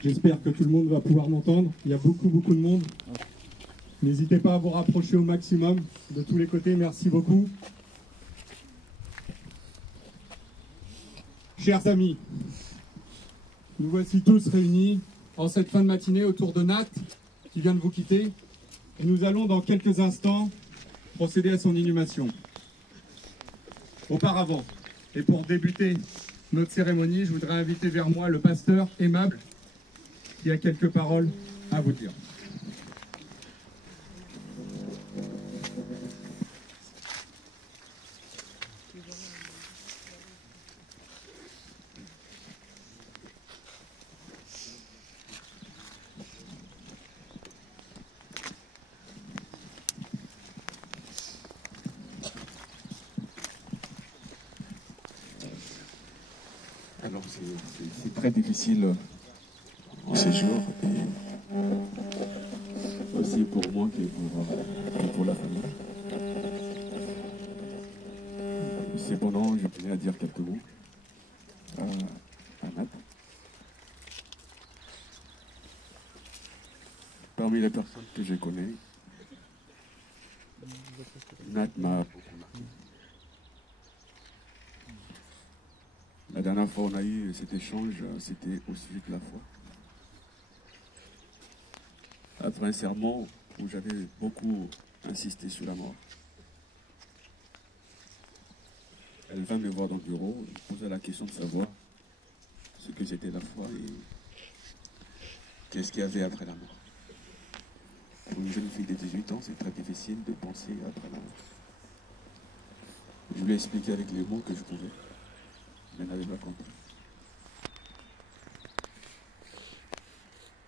J'espère que tout le monde va pouvoir m'entendre. Il y a beaucoup de monde. N'hésitez pas à vous rapprocher au maximum de tous les côtés. Merci beaucoup. Chers amis, nous voici tous réunis en cette fin de matinée autour de Nat, qui vient de vous quitter. Et nous allons dans quelques instants procéder à son inhumation. Auparavant, et pour débuter notre cérémonie, je voudrais inviter vers moi le pasteur Aimable, qui a quelques paroles à vous dire. Alors c'est très difficile en ces jours, et aussi pour moi que pour la famille. cependant, je tenais à dire quelques mots à Nat. Parmi les personnes que je connais, Nat m'a beaucoup marqué. La dernière fois on a eu cet échange, c'était au sujet de la foi. Après un sermon où j'avais beaucoup insisté sur la mort. Elle vint me voir dans le bureau, me posa la question de savoir ce que c'était la foi et qu'est-ce qu'il y avait après la mort. Pour une jeune fille de 18 ans, c'est très difficile de penser après la mort. Je lui ai expliqué avec les mots que je pouvais, mais elle n'avait pas compris.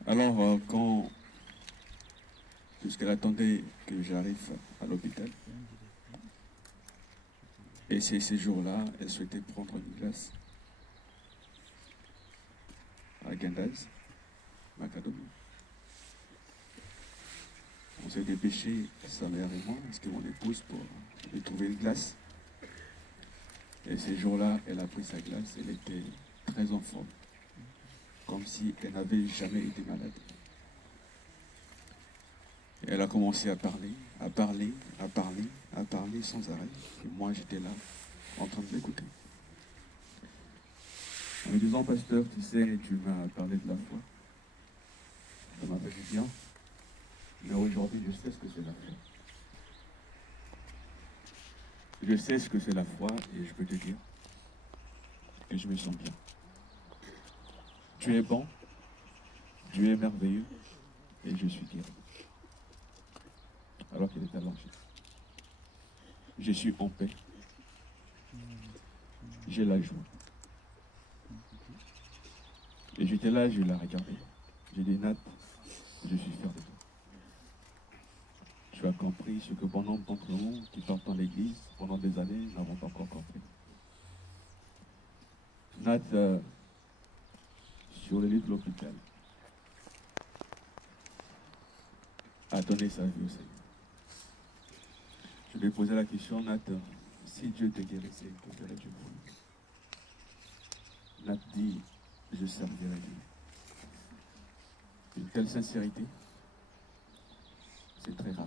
Alors, puisqu'elle attendait que j'arrive à l'hôpital, et c'est ces jours-là, elle souhaitait prendre une glace à Gandaz, Macadamia. On s'est dépêché, sa mère et moi, parce que mon épouse, pour lui trouver une glace. Et ces jours-là, elle a pris sa glace, elle était très en forme, comme si elle n'avait jamais été malade. Et elle a commencé à parler, à parler, à parler, à parler sans arrêt. Et moi, j'étais là, en train de l'écouter. En me disant, pasteur, tu sais, tu m'as parlé de la foi. Ça m'a fait du bien. Mais aujourd'hui, je sais ce que c'est la foi. Je sais ce que c'est la foi et je peux te dire que je me sens bien. Tu es bon, Dieu est merveilleux et je suis guéri. Alors qu'il est allongé. Je suis en paix. J'ai la joie. Et j'étais là, je l'ai regardé. J'ai dit, Nat, je suis fier de toi. Tu as compris ce que bon nombre d'entre nous qui sortent dans l'église pendant des années n'avons pas encore compris. Nat, sur le lit de l'hôpital, a donné sa vie au Seigneur. Je lui ai posé la question, Nat, si Dieu te guérissait, que ferais-tu pour lui? Nat dit, je servirai Dieu. Une telle sincérité, c'est très rare.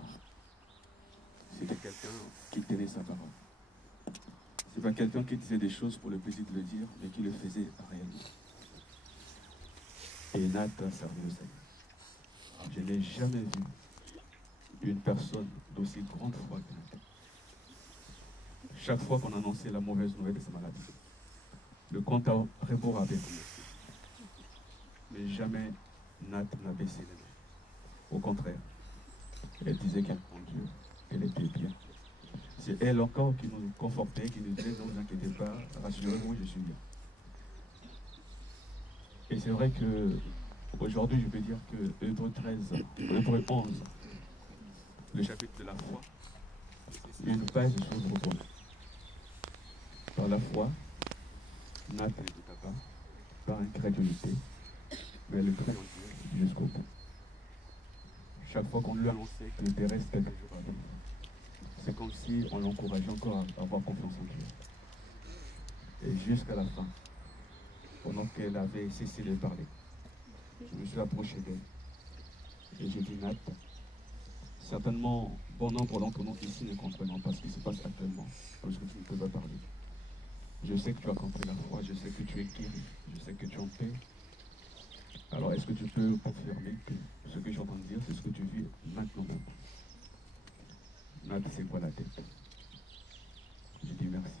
C'était quelqu'un qui tenait sa parole. C'est pas quelqu'un qui disait des choses pour le plaisir de le dire, mais qui le faisait réellement. Et Nat a servi au Seigneur. Je n'ai jamais vu une personne d'aussi grande foi que Nat. Chaque fois qu'on annonçait la mauvaise nouvelle de sa maladie, le compte à rebours avait commencé. Mais jamais Nat n'a baissé les mains. Au contraire, elle disait qu'elle compte Dieu, qu'elle était bien. C'est elle encore qui nous confortait, qui nous disait, ne vous inquiétez pas, rassurez-vous, je suis bien. Et c'est vrai que aujourd'hui, je peux dire que Hébreux 13, Hébreux 11, le chapitre de la foi, une page s'ouvre pour nous. Par la foi, Nat ne douta pas, par incrédulité, mais elle crée en Dieu jusqu'au bout. Chaque fois qu'on lui annonçait qu'il te reste quelques jours à vivre, c'est comme si on l'encourageait encore à avoir confiance en Dieu. Et jusqu'à la fin, pendant qu'elle avait cessé de parler, je me suis approché d'elle. Et j'ai dit, Nat, certainement, bon nombre d'entre nous ici ne comprenons pas ce qui se passe actuellement, parce que tu ne peux pas parler. Je sais que tu as compris la foi, je sais que tu es guéri, je sais que tu es en paix. Alors, est-ce que tu peux confirmer que ce que je suis en train de dire, c'est ce que tu vis maintenant même? Nat, c'est quoi la tête? J'ai dit merci.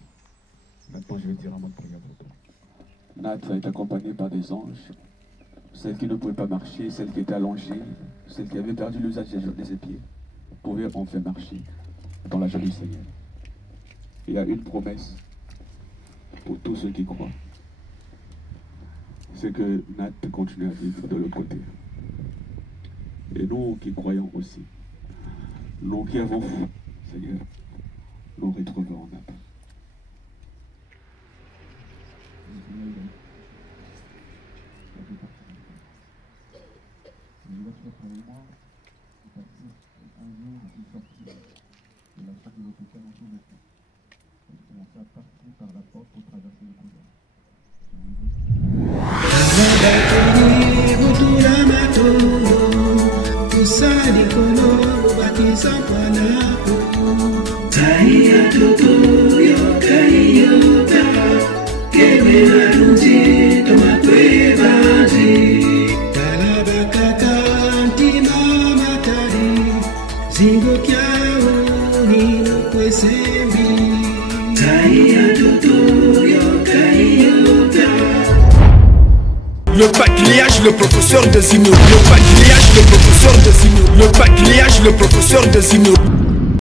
Maintenant, je vais dire un mot de prière pour toi. Nat a été accompagnée par des anges. Celle qui ne pouvait pas marcher, celle qui était allongée, celle qui avait perdu l'usage de ses pieds, pouvait enfin marcher dans la joie du Seigneur. Il y a une promesse pour tous ceux qui croient. C'est que Nat continue à vivre de l'autre côté. Et nous qui croyons aussi, nous qui avons foi, Seigneur, nous retrouverons Nat. Un jour, je suis sorti de la salle de l'hôpital en tout commencer à partir par la porte pour traverser le couloir. Le bâcléage, le professeur de Zino. Le bâcléage, le professeur de Zino. Le bâcléage, le professeur de Zino.